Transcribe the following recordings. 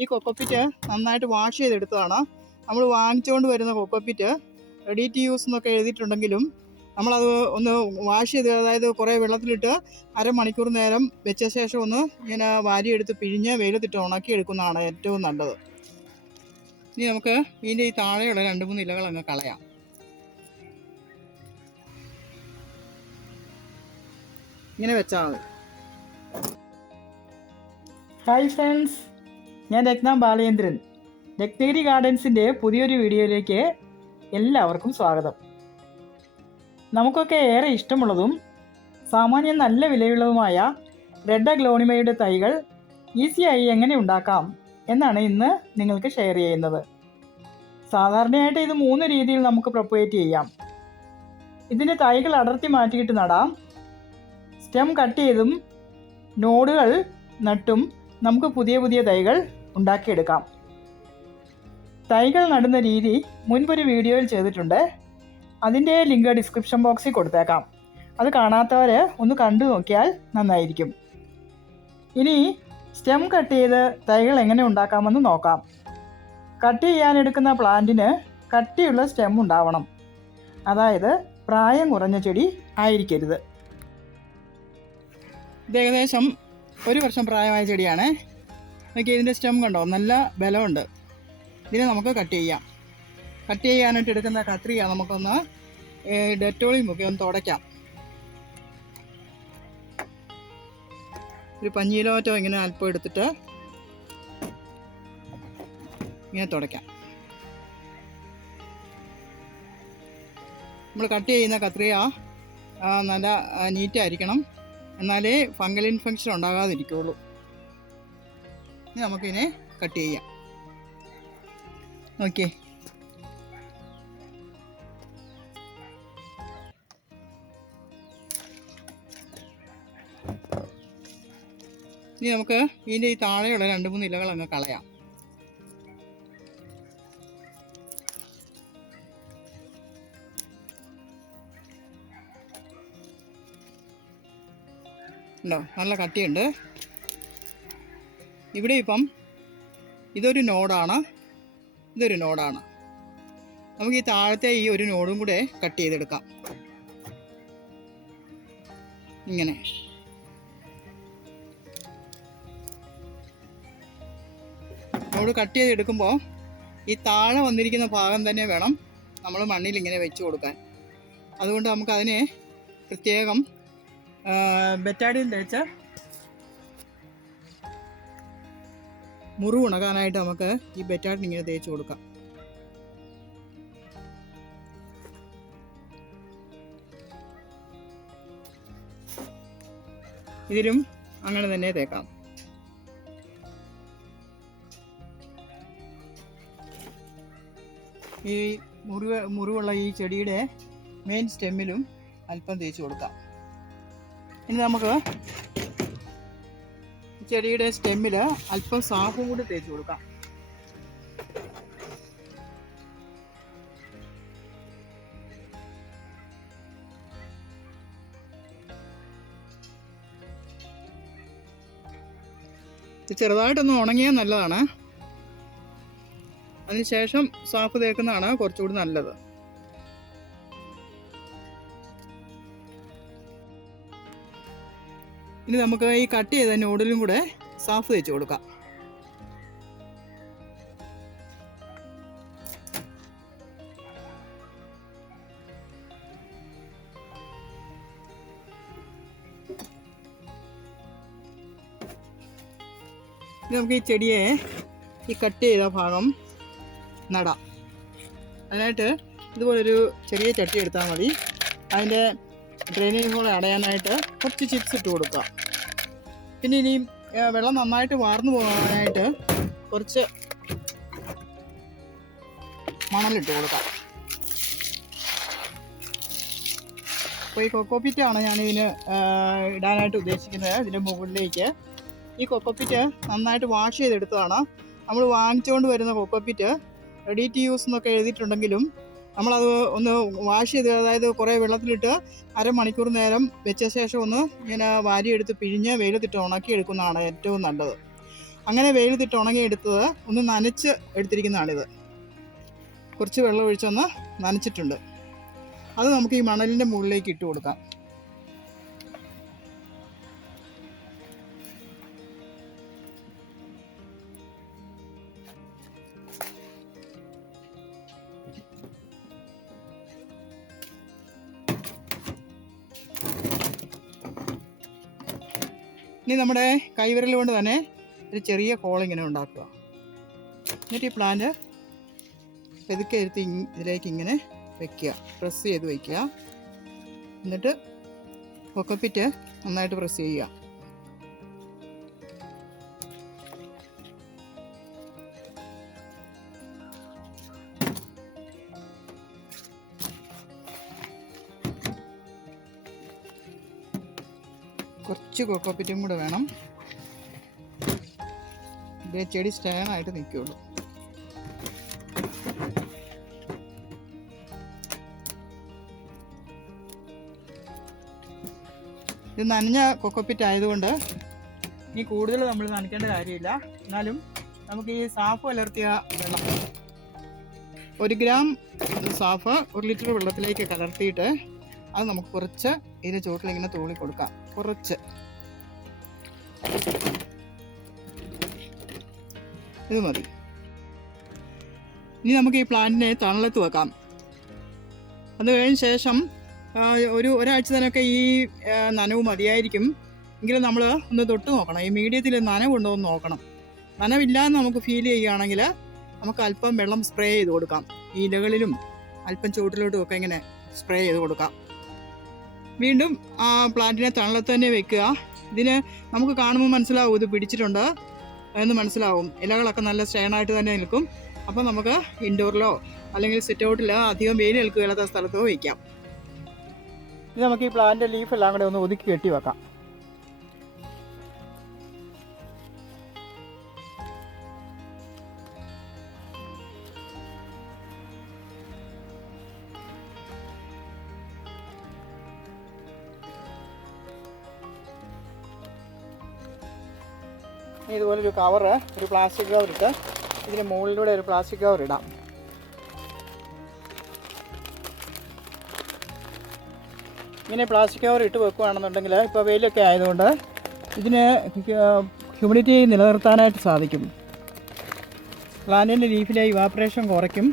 ഈ കൊക്കോപ്പിറ്റ് നന്നായിട്ട് വാഷ് ചെയ്തെടുത്തതാണ്. നമ്മൾ വാങ്ങിച്ചുകൊണ്ട് വരുന്ന കൊക്കോപ്പിറ്റ് റെഡി ടു യൂസ് എന്നൊക്കെ എഴുതിയിട്ടുണ്ടെങ്കിലും നമ്മളത് ഒന്ന് വാഷ് ചെയ്ത് അതായത് കുറേ വെള്ളത്തിലിട്ട് അരമണിക്കൂർ നേരം വെച്ച ശേഷം ഒന്ന് ഇങ്ങനെ വാരിയെടുത്ത് പിഴിഞ്ഞ് വെയിലത്തിട്ട് ഉണക്കി എടുക്കുന്നതാണ് ഏറ്റവും നല്ലത്. ഇനി നമുക്ക് ഇതിന്റെ ഈ താഴെയുള്ള രണ്ട് മൂന്ന് ഇലകൾ അങ്ങ് കളയാം. ഇങ്ങനെ വെച്ചാൽ മതി. ഹായ് ഫ്രണ്ട്സ് ഞാൻ രത്ന ബാലചന്ദ്രൻ രത്നഗിരി ഗാർഡൻസിന്റെ പുതിയൊരു വീഡിയോയിലേക്ക് എല്ലാവർക്കും സ്വാഗതം. നമുക്കൊക്കെ ഏറെ ഇഷ്ടമുള്ളതും സാമാന്യം നല്ല വിലയുള്ളതുമായ റെഡ് ഗ്ലോണിമയുടെ തൈകൾ ഈസിയായി എങ്ങനെ ഉണ്ടാക്കാം എന്നാണ് ഇന്ന് നിങ്ങൾക്ക് ഷെയർ ചെയ്യുന്നത്. സാധാരണയായിട്ട് ഇത് മൂന്ന് രീതിയിൽ നമുക്ക് പ്രൊപ്പറേറ്റ് ചെയ്യാം. ഇതിന്റെ തൈകൾ അടർത്തി മാറ്റിയിട്ട് നടാം. സ്റ്റെം കട്ട് ചെയ്തും നോഡുകൾ നട്ടും നമുക്ക് പുതിയ പുതിയ തൈകൾ ഉണ്ടാക്കിയെടുക്കാം. തൈകൾ നടുന്ന രീതി മുൻപൊരു വീഡിയോയിൽ ചെയ്തിട്ടുണ്ട്. അതിന്റെ ലിങ്ക് ഡിസ്ക്രിപ്ഷൻ ബോക്സിൽ കൊടുത്തേക്കാം. അത് കാണാത്തവർ ഒന്ന് കണ്ടു നോക്കിയാൽ നന്നായിരിക്കും. ഇനി സ്റ്റെം കട്ട് ചെയ്ത് തൈകൾ എങ്ങനെ ഉണ്ടാക്കാമെന്ന് നോക്കാം. കട്ട് ചെയ്യാനെടുക്കുന്ന പ്ലാന്റിന് കട്ടിയുള്ള സ്റ്റെം ഉണ്ടാവണം. അതായത് പ്രായം കുറഞ്ഞ ചെടി ആയിരിക്കരുത്. ഇത് ഏകദേശം ഒരു വർഷം പ്രായമായ ചെടിയാണ്. നോക്കി ഇതിന്റെ സ്റ്റെം കണ്ടോ? നല്ല ബലമുണ്ട്. ഇതിനെ നമുക്ക് കട്ട് ചെയ്യാം. കട്ട് ചെയ്യാനായിട്ട് എടുക്കുന്ന കത്രിക നമുക്കൊന്ന് ഡെറ്റോളിൽ ഒക്കെ ഒന്ന് തുടയ്ക്കാം. ഒരു പഞ്ഞിയിലോറ്റോ ഇങ്ങനെ അല്പം എടുത്തിട്ട് ഇങ്ങനെ തുടയ്ക്കാം. നമ്മൾ കട്ട് ചെയ്യുന്ന കത്രിക നല്ല നീറ്റായിരിക്കണം. എന്നാലേ ഫംഗൽ ഇൻഫെക്ഷൻ ഉണ്ടാകാതിരിക്കുള്ളൂ ഇനി നമുക്കിതിനെ കട്ട് ചെയ്യാം. ഓക്കെ ഇനി നമുക്ക് ഇതിന്റെ ഈ താഴെയുള്ള രണ്ട് മൂന്ന് ഇലകൾ അങ്ങ് കളയാം. ഉണ്ടോ? നല്ല കട്ടിയുണ്ട്. ഇവിടെ ഇപ്പം ഇതൊരു നോഡാണ്. ഇതൊരു നോഡാണ്. നമുക്ക് ഈ താഴത്തെ ഈ ഒരു നോഡും കൂടെ കട്ട് ചെയ്തെടുക്കാം. ഇങ്ങനെ. നോഡ് കട്ട് ചെയ്തെടുക്കുമ്പോൾ ഈ താഴെ വന്നിരിക്കുന്ന ഭാഗം തന്നെ വേണം നമ്മൾ മണ്ണിൽ ഇങ്ങനെ വെച്ച് കൊടുക്കാൻ. അതുകൊണ്ട് നമുക്കതിനെ പ്രത്യേകം ബെറ്റാഡിയിൽ തേച്ച് മുറിവ് ഉണക്കാനായിട്ട് നമുക്ക് ഈ ബെറ്റാട്ടിന് ഇങ്ങനെ തേച്ച് കൊടുക്കാം. ഇതിലും അങ്ങനെ തന്നെ തേക്കാം. ഈ മുറിവ് മുറിവുള്ള ഈ ചെടിയുടെ മെയിൻ സ്റ്റെമ്മിലും അല്പം തേച്ച് കൊടുക്കാം. ഇനി നമുക്ക് ചെടിയുടെ സ്റ്റെമ്മിൽ അല്പം സാഫും കൂടി തേച്ച് കൊടുക്കാം. ചെറുതായിട്ടൊന്ന് ഉണങ്ങിയാൽ നല്ലതാണ്. അതിനുശേഷം സാഫ് തേക്കുന്നതാണ് കുറച്ചുകൂടി നല്ലത്. ഇനി നമുക്ക് ഈ കട്ട് ചെയ്ത നൂഡിലും കൂടെ സാഫ് തേച്ച് കൊടുക്കാം. നമുക്ക് ഈ ചെടിയെ ഈ കട്ട് ചെയ്ത ഭാഗം നടാം. അതിനായിട്ട് ഇതുപോലൊരു ചെറിയ ചട്ടി എടുത്താൽ മതി. അതിന്റെ ഡ്രെയിനേജ് കൂടെ അടയാനായിട്ട് കുറച്ച് ചിപ്സ് ഇട്ട് കൊടുക്കുക പിന്നെ ഇനിയും വെള്ളം നന്നായിട്ട് വാർന്നു പോകാനായിട്ട് കുറച്ച് മണലിട്ട് കൊടുക്കാം. അപ്പോൾ ഈ കൊക്കോപ്പിറ്റാണ് ഞാനിതിന് ഇടാനായിട്ട് ഉദ്ദേശിക്കുന്നത് ഇതിന്റെ മുകളിലേക്ക്. ഈ കൊക്കോപ്പിറ്റ് നന്നായിട്ട് വാഷ് ചെയ്തെടുത്തതാണ്. നമ്മൾ വാങ്ങിച്ചുകൊണ്ട് വരുന്ന കൊക്കോപ്പിറ്റ് റെഡി ടു യൂസ് എന്നൊക്കെ എഴുതിയിട്ടുണ്ടെങ്കിലും നമ്മളത് ഒന്ന് വാഷ് ചെയ്ത് അതായത് കുറേ വെള്ളത്തിലിട്ട് അരമണിക്കൂർ നേരം വെച്ച ശേഷം ഒന്ന് ഇങ്ങനെ വാരിയെടുത്ത് പിഴിഞ്ഞ് വെയിലത്തിട്ട് ഉണക്കി എടുക്കുന്നതാണ് ഏറ്റവും നല്ലത്. അങ്ങനെ വെയിലത്തിട്ട് ഉണങ്ങിയെടുത്തത് ഒന്ന് നനച്ച് എടുത്തിരിക്കുന്നതാണിത്. കുറച്ച് വെള്ളം ഒഴിച്ചൊന്ന് നനച്ചിട്ടുണ്ട്. അത് നമുക്ക് ഈ മണലിന്റെ മുകളിലേക്ക് ഇട്ട് കൊടുക്കാം. ഇനി നമ്മുടെ കൈവിരൽ കൊണ്ട് തന്നെ ഒരു ചെറിയ ഹോൾ ഇങ്ങനെ ഉണ്ടാക്കുക. എന്നിട്ട് ഈ പ്ലാന്റ് പെതുക്കെ എടുത്ത് ഇതിലേക്ക് ഇങ്ങനെ വെക്കുക. പ്രസ് ചെയ്ത് വയ്ക്കുക എന്നിട്ട് കൊക്കപ്പിറ്റ് നന്നായിട്ട് പ്രസ് ചെയ്യുക. കുറച്ച് കൊക്കോപ്പിറ്റും കൂടെ വേണം. ഇതേ ചെടി സ്റ്റാനായിട്ട് നിൽക്കുകയുള്ളൂ ഇത് നനഞ്ഞ കൊക്കോപ്പിറ്റ് ആയതുകൊണ്ട് ഇനി കൂടുതൽ നമ്മൾ നനയ്ക്കേണ്ട കാര്യമില്ല. എന്നാലും നമുക്ക് ഈ സാഫ് കലർത്തിയ വെള്ളം ഒരു ഗ്രാം സാഫ് ഒരു ലിറ്റർ വെള്ളത്തിലേക്ക് കലർത്തിയിട്ട് അത് നമുക്ക് കുറച്ച് ഇതിന്റെ ചുവട്ടിലിങ്ങനെ തൂളി കൊടുക്കാം കുറച്ച്. ഇത് മതി. ഇനി നമുക്ക് ഈ പ്ലാന്റിനെ തണലത്ത് വെക്കാം. അത് കഴിഞ്ഞ ശേഷം ഒരു ഒരാഴ്ച തന്നെയൊക്കെ ഈ നനവ് മതിയായിരിക്കും. എങ്കിലും നമ്മൾ ഒന്ന് തൊട്ട് നോക്കണം. ഈ മീഡിയത്തിൽ നനവുണ്ടോ എന്ന് നോക്കണം. നനവില്ലാന്ന് നമുക്ക് ഫീൽ ചെയ്യുകയാണെങ്കിൽ നമുക്ക് അല്പം വെള്ളം സ്പ്രേ ചെയ്ത് കൊടുക്കാം. ഈ ഇലകളിലും അല്പം ചുവട്ടിലോട്ടും ഒക്കെ ഇങ്ങനെ സ്പ്രേ ചെയ്ത് കൊടുക്കാം. വീണ്ടും ആ പ്ലാന്റിനെ തണലത്ത് തന്നെ വെക്കുക. ഇതിന് നമുക്ക് കാണുമ്പോൾ മനസ്സിലാവും ഇത് പിടിച്ചിട്ടുണ്ട് എന്ന് മനസ്സിലാവും. ഇലകളൊക്കെ നല്ല സ്റ്റേണായിട്ട് തന്നെ നിൽക്കും. അപ്പോൾ നമുക്ക് ഇൻഡോറിലോ അല്ലെങ്കിൽ സിറ്റ് ഔട്ടിലോ അധികം വെയിൽ നിൽക്കുകയില്ലാത്ത സ്ഥലത്തോ വയ്ക്കാം. ഇത് നമുക്ക് ഈ പ്ലാന്റ് ലീഫ് എല്ലാം കൂടെ ഒന്ന് ഒതുക്കി കെട്ടി വെക്കാം. ഇതുപോലെ ഒരു കവറ് ഒരു പ്ലാസ്റ്റിക് കവർ ഇട്ട് ഇതിന് മുകളിലൂടെ ഒരു പ്ലാസ്റ്റിക് കവർ ഇടാം. ഇങ്ങനെ പ്ലാസ്റ്റിക് കവർ ഇട്ട് വെക്കുകയാണെന്നുണ്ടെങ്കിൽ ഇപ്പോൾ വെയിലൊക്കെ ആയതുകൊണ്ട് ഇതിന് ഹ്യൂമിഡിറ്റി നിലനിർത്താനായിട്ട് സാധിക്കും. പ്ലാന്റിന്റെ ലീഫിലെ ഇവാപ്രേഷൻ കുറയ്ക്കും.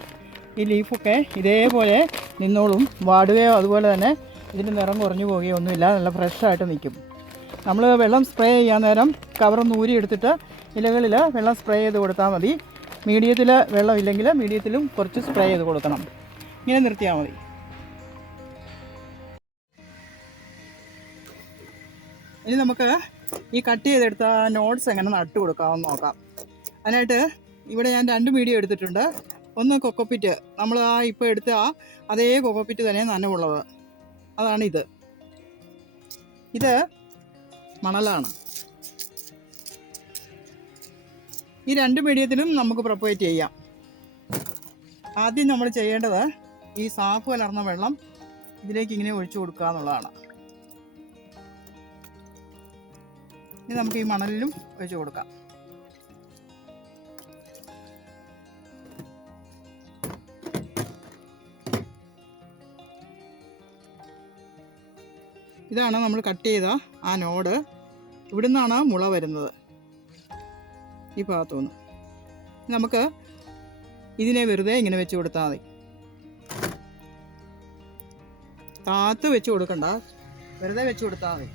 ഈ ലീഫൊക്കെ ഇതേപോലെ നിന്നോളും വാടുകയോ അതുപോലെ തന്നെ ഇതിന്റെ നിറം കുറഞ്ഞു പോവുകയോ ഒന്നുമില്ല നല്ല ഫ്രഷായിട്ട് നിൽക്കും. നമ്മൾ വെള്ളം സ്പ്രേ ചെയ്യാൻ നേരം കവറൊന്ന് ഊരി എടുത്തിട്ട് ഇലകളിൽ വെള്ളം സ്പ്രേ ചെയ്ത് കൊടുത്താൽ മതി. മീഡിയത്തിൽ വെള്ളം ഇല്ലെങ്കിൽ മീഡിയത്തിലും കുറച്ച് സ്പ്രേ ചെയ്ത് കൊടുക്കണം. ഇങ്ങനെ നിർത്തിയാൽ മതി. ഇനി നമുക്ക് ഈ കട്ട് ചെയ്തെടുത്ത നോട്ട്സ് എങ്ങനെ നട്ട് കൊടുക്കാമെന്ന് നോക്കാം. അതിനായിട്ട് ഇവിടെ ഞാൻ രണ്ട് മീഡിയം എടുത്തിട്ടുണ്ട്. ഒന്ന് കൊക്കോപ്പിറ്റ് നമ്മൾ ആ ഇപ്പോൾ എടുത്ത ആ അതേ കൊക്കോപ്പിറ്റ് തന്നെ നനവുള്ളത്. അതാണ് ഇത്. ഇത് മണലാണ്. ഈ രണ്ട് മീഡിയത്തിലും നമുക്ക് പ്രൊപ്പറേറ്റ് ചെയ്യാം. ആദ്യം നമ്മൾ ചെയ്യേണ്ടത് ഈ സാഫ് കലർന്ന വെള്ളം ഇതിലേക്ക് ഇങ്ങനെ ഒഴിച്ചു കൊടുക്കുക എന്നുള്ളതാണ്. ഇനി നമുക്ക് ഈ മണലിലും ഒഴിച്ചു കൊടുക്കാം. ഇതാണ് നമ്മൾ കട്ട് ചെയ്ത ആ നോഡ്. നിന്നാണ് മുള വരുന്നത്. ഈ ഭാഗത്തുനിന്ന്. നമുക്ക് ഇതിനെ വെറുതെ ഇങ്ങനെ വെച്ച് കൊടുത്താൽ മതി. താത്ത് വെച്ച് കൊടുക്കണ്ട. വെറുതെ വെച്ച് കൊടുത്താൽ മതി.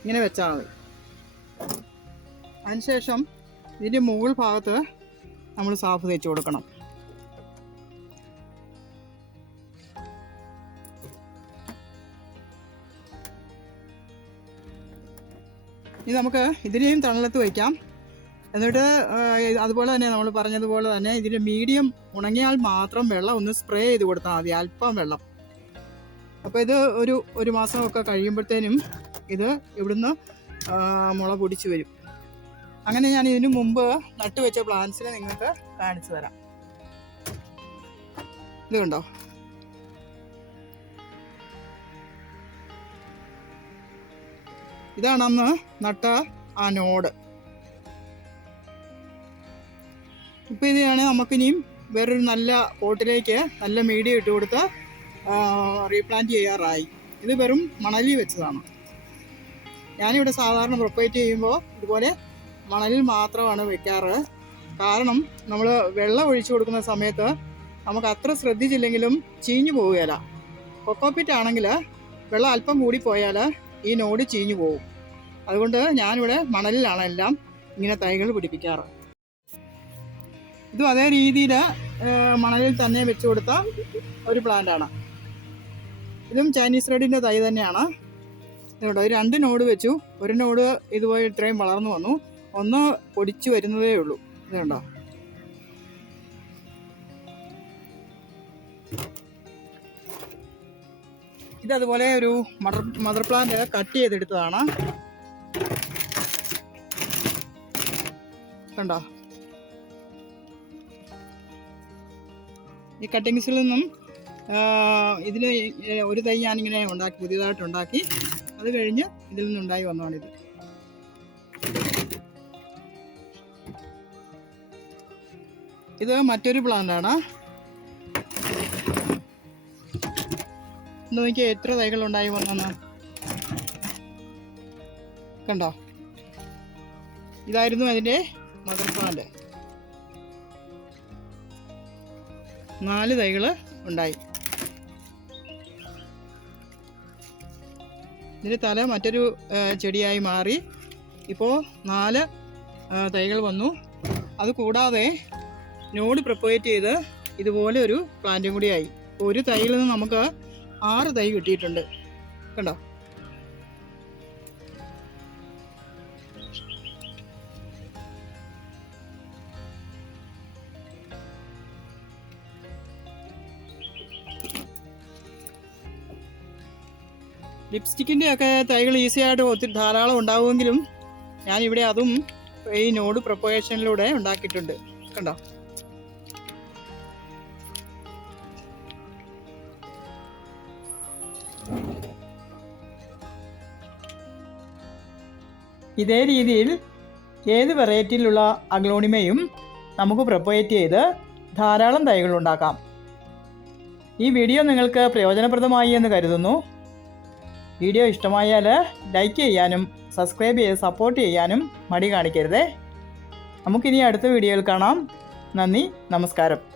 ഇങ്ങനെ വെച്ചാൽ മതി. അതിനുശേഷം ഇതിന്റെ മുകൾ ഭാഗത്ത് നമ്മൾ സാഫ് തേച്ച് കൊടുക്കണം. ഇനി നമുക്ക് ഇതിനെയും തണലത്ത് വയ്ക്കാം. എന്നിട്ട് അതുപോലെ തന്നെ നമ്മൾ പറഞ്ഞതുപോലെ തന്നെ ഇതിന്റെ മീഡിയം ഉണങ്ങിയാൽ മാത്രം വെള്ളം ഒന്ന് സ്പ്രേ ചെയ്ത് കൊടുത്താൽ മതി അല്പം വെള്ളം. അപ്പോൾ ഇത് ഒരു ഒരു മാസമൊക്കെ കഴിയുമ്പോഴത്തേനും ഇത് ഇവിടുന്ന് മുള പൊടിച്ച് വരും. അങ്ങനെ ഞാൻ ഇതിനു മുമ്പ് നട്ടുവെച്ച പ്ലാന്റ്സിനെ നിങ്ങൾക്ക് കാണിച്ചു തരാം. ഇത് കണ്ടോ? ഇതാണ് അന്ന് നട്ട ആ നോട്. ഇപ്പോൾ ഇതാണ് നമുക്കിനിയും വേറൊരു നല്ല പോട്ടിലേക്ക് നല്ല മീഡിയ ഇട്ട് കൊടുത്ത് റീപ്ലാന്റ് ചെയ്യാറായി. ഇത് വെറും മണലിൽ വെച്ചതാണ്. ഞാനിവിടെ സാധാരണ പ്രൊപ്പറേറ്റ് ചെയ്യുമ്പോൾ ഇതുപോലെ മണലിൽ മാത്രമാണ് വെക്കാറ്. കാരണം നമ്മൾ വെള്ളം ഒഴിച്ചു കൊടുക്കുന്ന സമയത്ത് നമുക്ക് അത്ര ശ്രദ്ധിച്ചില്ലെങ്കിലും ചീഞ്ഞു പോവുകയില്ല. കൊക്കോപ്പിറ്റ് ആണെങ്കിൽ വെള്ളം അല്പം കൂടിപ്പോയാൽ പോയാൽ ഈ നോട് ചീഞ്ഞു പോകും അതുകൊണ്ട് ഞാനിവിടെ മണലിലാണ് എല്ലാം ഇങ്ങനെ തൈകൾ പിടിപ്പിക്കാറ്. ഇതും അതേ രീതിയിൽ മണലിൽ തന്നെ വെച്ച് കൊടുത്ത ഒരു പ്ലാന്റാണ് ഇതും ചൈനീസ് റെഡിന്റെ തൈ തന്നെയാണ്. ഇതുകൊണ്ട് ഒരു രണ്ട് നോട് വെച്ചു. ഒരു നോട് ഇതുപോലെ ഇത്രയും വളർന്നു വന്നു. ഒന്ന് പൊടിച്ചു വരുന്നതേ ഉള്ളൂ. ഇതുണ്ടോ? ഇതതുപോലെ ഒരു മദർ മദർ പ്ലാന്റ് കട്ട് ചെയ്തെടുത്തതാണ്. കണ്ടോ? ഈ കട്ടിങ്സിൽ നിന്നും ഇതിൽ ഒരു തൈ ഞാനിങ്ങനെ ഉണ്ടാക്കി പുതിയതായിട്ട് ഉണ്ടാക്കി അത് കഴിഞ്ഞ് ഇതിൽ നിന്നുണ്ടായി വന്നതാണിത്. ഇത് മറ്റൊരു പ്ലാന്റാണ് നോക്കിയാൽ എത്ര തൈകൾ ഉണ്ടായി വന്നെന്ന്. കണ്ടോ? ഇതായിരുന്നു അതിന്റെ മദർ പ്ലാന്റ്. നാല് തൈകൾ ഉണ്ടായി. ഇതിന്റെ തല മറ്റൊരു ചെടിയായി മാറി. ഇപ്പോൾ നാല് തൈകൾ വന്നു. അത് കൂടാതെ നോഡ് പ്രൊപ്പേറ്റ് ചെയ്ത് ഇതുപോലെ ഒരു പ്ലാന്റും കൂടിയായി ഒരു തൈയിൽ നിന്ന് നമുക്ക് ആറ് തൈ കിട്ടിയിട്ടുണ്ട്. കണ്ടോ? ലിപ്സ്റ്റിക്കിന്റെ ഒക്കെ തൈകൾ ഈസി ആയിട്ട് ഒത്തിരി ധാരാളം ഉണ്ടാവുമെങ്കിലും ഞാൻ ഇവിടെ അതും ഈ നോഡ് പ്രൊപ്പഗേഷനിലൂടെ ഉണ്ടാക്കിയിട്ടുണ്ട്. കണ്ടോ? ഇതേ രീതിയിൽ ഏത് വെറൈറ്റിയിലുള്ള അഗ്ലോണിമയും നമുക്ക് പ്രൊപ്പഗേറ്റ് ചെയ്ത് ധാരാളം തൈകൾ ഉണ്ടാക്കാം. ഈ വീഡിയോ നിങ്ങൾക്ക് പ്രയോജനപ്രദമായി എന്ന് കരുതുന്നു. വീഡിയോ ഇഷ്ടമായാൽ ലൈക്ക് ചെയ്യാനും സബ്സ്ക്രൈബ് ചെയ്ത് സപ്പോർട്ട് ചെയ്യാനും മടി കാണിക്കരുതേ. നമുക്കിനി അടുത്ത വീഡിയോയിൽ കാണാം. നന്ദി നമസ്കാരം.